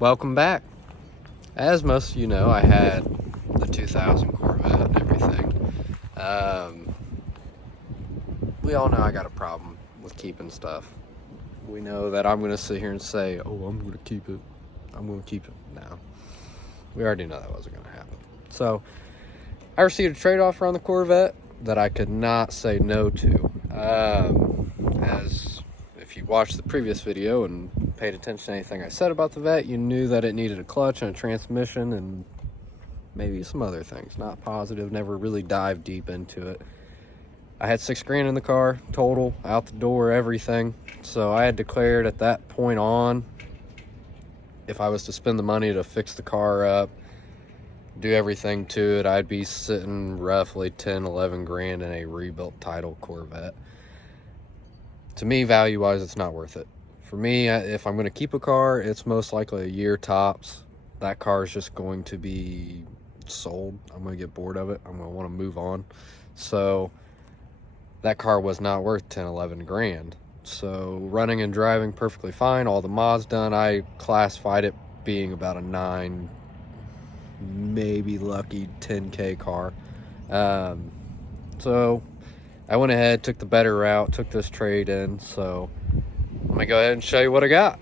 Welcome back. As most of you know, I had the 2000 Corvette and everything. We all know I got a problem with keeping stuff. We know that I'm going to sit here and say, oh, I'm going to keep it. I'm going to keep it. No. We already know that wasn't going to happen. So, I received a trade offer on the Corvette that I could not say no to. As if you watched the previous video and paid attention to anything I said about the Vette, you knew that it needed a clutch and a transmission and maybe some other things. Not positive, never really dived deep into it. I had $6,000 in the car, total, out the door, everything. So I had declared at that point on, if I was to spend the money to fix the car up, do everything to it, I'd be sitting roughly 10, 11 grand in a rebuilt title Corvette. To me, value-wise, it's not worth it. For me, if I'm going to keep a car, it's most likely a year tops. That car is just going to be sold. I'm going to get bored of it. I'm going to want to move on. So that car was not worth 10, 11 grand. So running and driving perfectly fine. All the mods done. I classified it being about a 9, maybe lucky 10K car. So I went ahead, took the better route, took this trade in. So I'm gonna go ahead and show you what I got.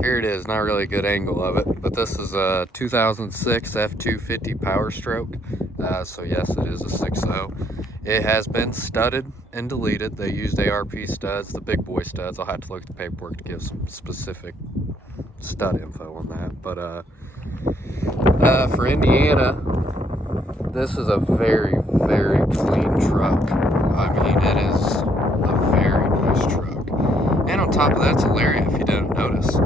Here it is, not really a good angle of it, but this is a 2006 F250 Power Stroke. So yes, it is a 6.0. It has been studded and deleted. They used ARP studs, the big boy studs. I'll have to look at the paperwork to give some specific stud info on that. But for Indiana, this is a very, very clean truck. I mean, it is a very nice truck. And on top of that, it's a Lariat, if you didn't notice.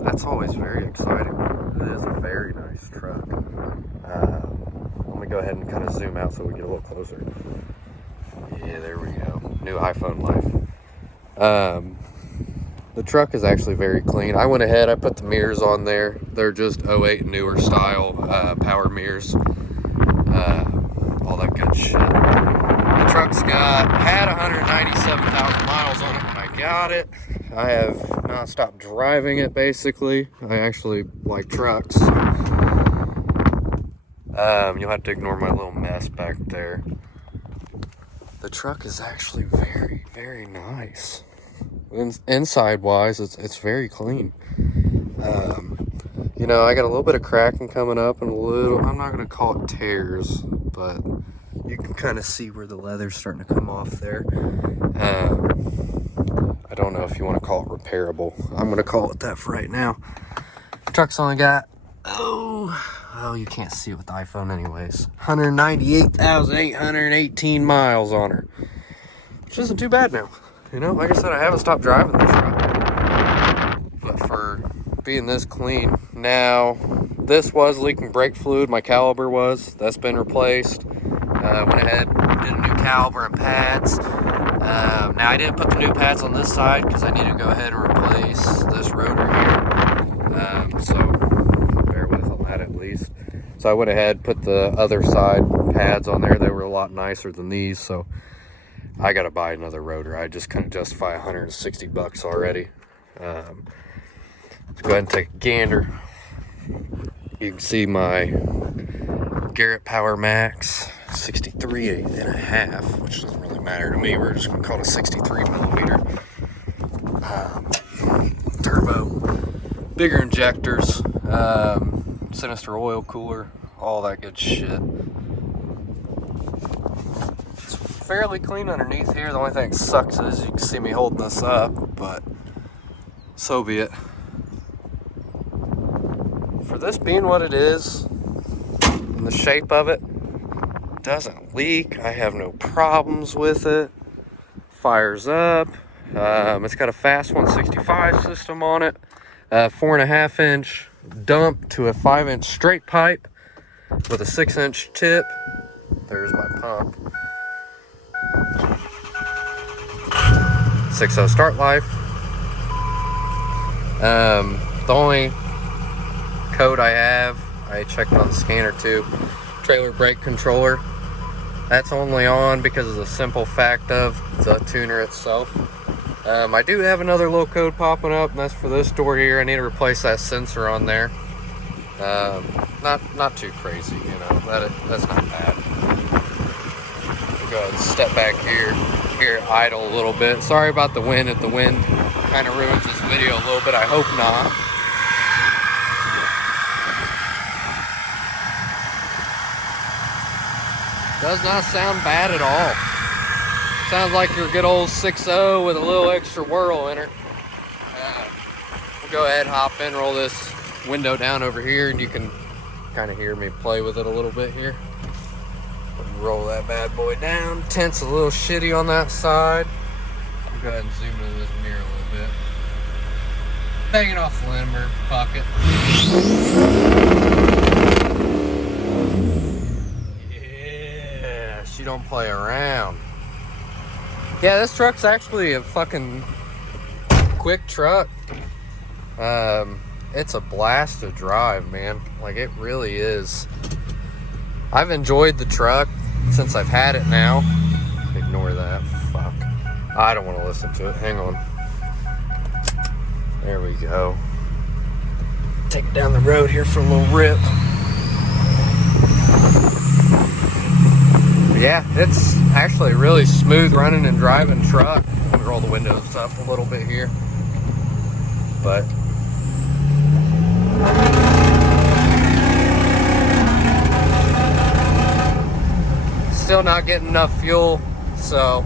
That's always very exciting. It is a very nice truck. Let me go ahead and kind of zoom out so we get a little closer. Yeah, there we go. New iPhone life. The truck is actually very clean. I went ahead, I put the mirrors on there. They're just 08 newer style power mirrors. All that good shit. The truck's had 197,000 miles on it when I got it. I have not stopped driving it, basically. I actually like trucks. You'll have to ignore my little mess back there. The truck is actually very, very nice. Inside wise, it's very clean. You know, I got a little bit of cracking coming up and a little, I'm not going to call it tears, but you can kind of see where the leather's starting to come off there. I don't know if you want to call it repairable. I'm going to call it that for right now. Truck's only got, oh, you can't see it with the iPhone anyways, 198,818 miles on her, which isn't too bad now. You know, like I said, I haven't stopped driving this truck, but for being this clean. Now, this was leaking brake fluid, my caliper was. That's been replaced. Went ahead, did a new caliper and pads. Now, I didn't put the new pads on this side because I need to go ahead and replace this rotor here. So, bear with on that at least. So I went ahead, put the other side pads on there. They were a lot nicer than these, so I got to buy another rotor. I just couldn't justify $160 already. Let's go ahead and take a gander. You can see my Garrett Power Max 63.5, which doesn't really matter to me. We're just going to call it a 63 millimeter. Turbo, bigger injectors, Sinister oil cooler, all that good shit. It's fairly clean underneath here. The only thing that sucks is you can see me holding this up, but so be it. For this being what it is, and the shape of it, doesn't leak. I have no problems with it. Fires up. It's got a fast 165 system on it. 4.5 inch dump to a 5 inch straight pipe with a 6 inch tip. There's my pump. 6.0 start life. The only code I have, I checked on the scanner too, trailer brake controller. That's only on because of the simple fact of the tuner itself. I do have another little code popping up, and that's for this door here. I need to replace that sensor on there. Not too crazy, you know. That's not bad. We'll go ahead and step back here idle a little bit. Sorry about the wind. If the wind kind of ruins this video a little bit, I hope not. Does not sound bad at all. Sounds like your good old 6.0 with a little extra whirl in her. We'll go ahead and hop in, roll this window down over here, and you can kind of hear me play with it a little bit here. Roll that bad boy down. Tent's a little shitty on that side. We'll go ahead and zoom into this mirror a little bit. Hanging off the limber, fuck it. Yeah, she don't play around. Yeah, this truck's actually a fucking quick truck. It's a blast to drive, man. Like, it really is. I've enjoyed the truck since I've had it now. Ignore that. Fuck. I don't want to listen to it. Hang on. There we go. Take it down the road here for a little rip. Yeah, it's actually a really smooth running and driving truck. Let me roll the windows up a little bit here. But still not getting enough fuel, so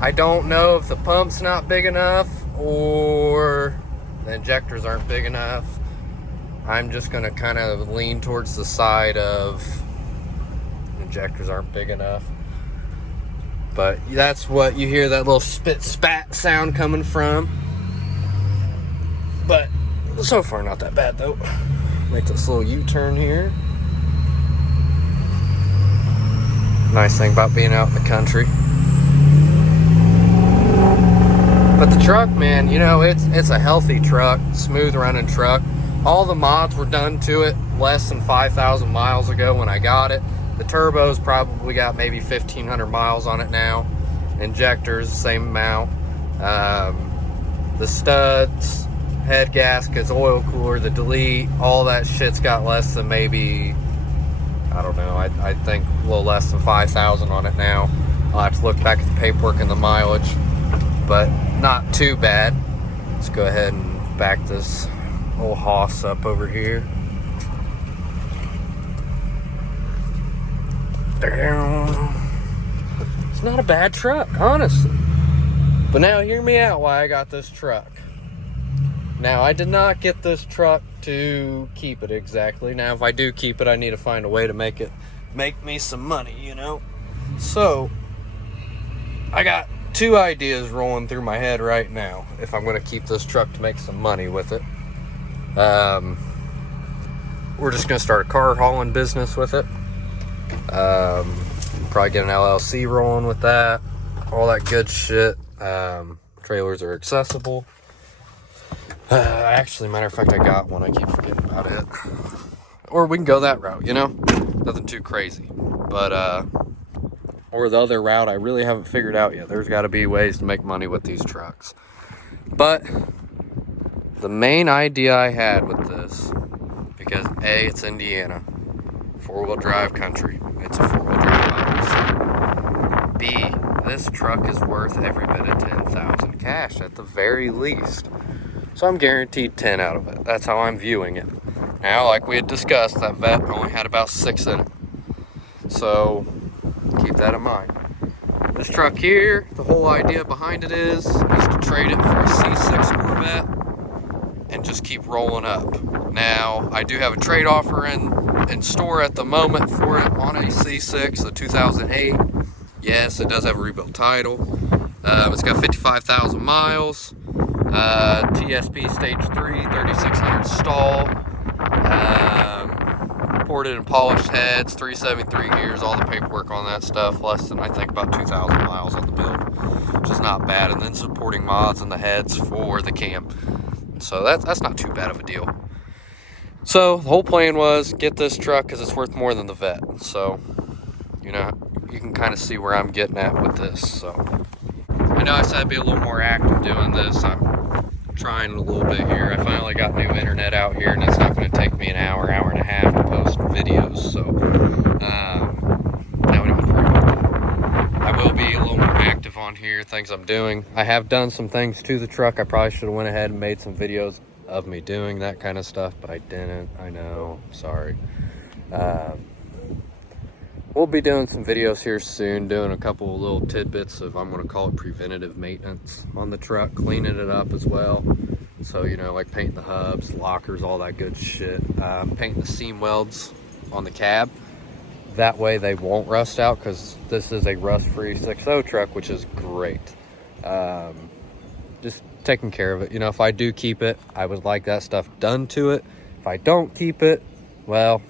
I don't know if the pump's not big enough or the injectors aren't big enough. I'm just gonna kind of lean towards the side of injectors aren't big enough. But that's what you hear, that little spit spat sound coming from. But so far not that bad though. Make this little U-turn here. Nice thing about being out in the country. But the truck, man, you know, it's a healthy truck, smooth running truck. All the mods were done to it less than 5,000 miles ago when I got it. The turbo's probably got maybe 1,500 miles on it now. Injectors, same amount. The studs, head gaskets, oil cooler, the delete, all that shit's got less than maybe, I don't know, I think a little less than 5,000 on it now. I'll have to look back at the paperwork and the mileage, but not too bad. Let's go ahead and back this old hoss up over here. It's not a bad truck, honestly. But now hear me out why I got this truck. Now, I did not get this truck to keep it exactly. Now, if I do keep it, I need to find a way to make me some money, you know? So, I got two ideas rolling through my head right now if I'm going to keep this truck to make some money with it. We're just going to start a car hauling business with it. Probably get an LLC rolling with that. All that good shit. Trailers are accessible. Actually, matter of fact, I got one. I keep forgetting about it. Or we can go that route, you know? Nothing too crazy. But, or the other route, I really haven't figured out yet. There's got to be ways to make money with these trucks. But the main idea I had with this, because A, it's Indiana. Four-wheel drive country. It's a four-wheel drive, obviously. B, this truck is worth every bit of 10,000 cash at the very least. So I'm guaranteed 10 out of it. That's how I'm viewing it. Now, like we had discussed, that vet only had about 6 in it. So keep that in mind. This truck here, the whole idea behind it is to trade it for a C6 Corvette and just keep rolling up. Now, I do have a trade offer in store at the moment for it on a C6, a 2008. Yes, it does have a rebuilt title. It's got 55,000 miles. TSP stage 3, 3600 stall. Ported and polished heads, 373 gears, all the paperwork on that stuff. Less than, I think, about 2,000 miles on the build, which is not bad. And then supporting mods and the heads for the cam. So that's not too bad of a deal. So the whole plan was get this truck because it's worth more than the vet. So, you know, you can kind of see where I'm getting at with this. So I I know I said I'd be a little more active doing this. I'm trying a little bit here. I finally got new internet out here, and it's not going to take me an hour, hour and a half to post videos. So now we don't have to worry about that. I will be a little more active on here, things I'm doing. I have done some things to the truck. I probably should have went ahead and made some videos of me doing that kind of stuff, but I didn't. I know, sorry. We'll be doing some videos here soon, doing a couple of little tidbits of, I'm going to call it preventative maintenance on the truck, cleaning it up as well. So, you know, like painting the hubs, lockers, all that good shit. Painting the seam welds on the cab. That way they won't rust out, because this is a rust-free 6.0 truck, which is great. Just taking care of it. You know, if I do keep it, I would like that stuff done to it. If I don't keep it, well,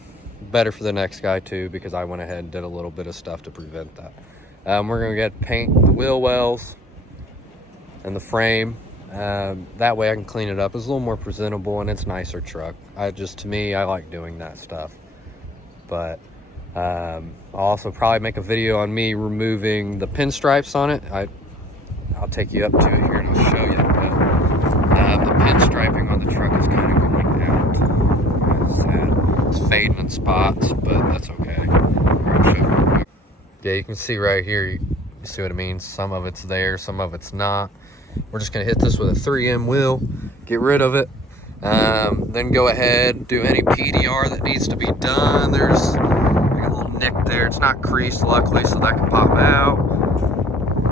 better for the next guy too, because I went ahead and did a little bit of stuff to prevent that. We're gonna get paint the wheel wells and the frame. That way I can clean it up. It's a little more presentable and it's a nicer truck. To me, I like doing that stuff. But I'll also probably make a video on me removing the pinstripes on it. I'll take you up to it here and I'll show you. The pinstriping on the truck is kind of going out. It's sad. It's fading in spots, but that's okay. I'll show you real quick. Yeah, you can see right here, you see what I mean? Some of it's there, some of it's not. We're just gonna hit this with a 3M wheel, get rid of it. Then go ahead, do any PDR that needs to be done. There's like a little nick there. It's not creased, luckily, so that can pop out.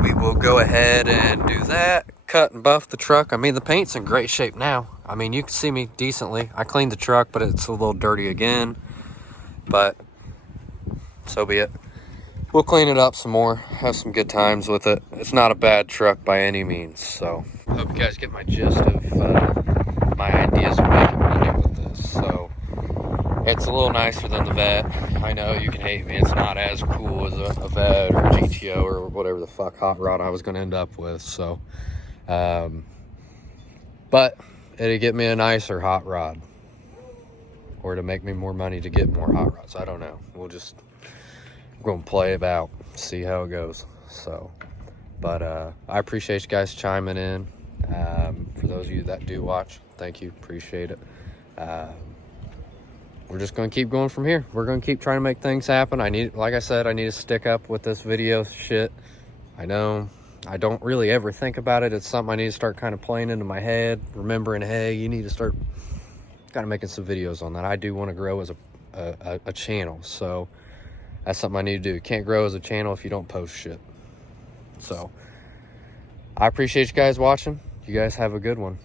We will go ahead and do that, cut and buff the truck. I mean, the paint's in great shape now. I mean, you can see me decently. I cleaned the truck, but it's a little dirty again. But so be it. We'll clean it up some more, have some good times with it. It's not a bad truck by any means. So I hope you guys get my gist of my ideas of making money with this. So it's a little nicer than the Vet. I know you can hate me. It's not as cool as a Vet or a GTO or whatever the fuck hot rod I was going to end up with. So, but it'd get me a nicer hot rod, or to make me more money to get more hot rods. I don't know. We're going to play it out, see how it goes. So, but I appreciate you guys chiming in. For those of you that do watch, thank you, appreciate it. We're just going to keep going from here. We're going to keep trying to make things happen. Like I said, I need to stick up with this video shit. I know I don't really ever think about it. It's something I need to start kind of playing into my head, remembering, hey, you need to start kind of making some videos on that. I do want to grow as a channel, so that's something I need to do. Can't grow as a channel if you don't post shit. So I appreciate you guys watching. You guys have a good one.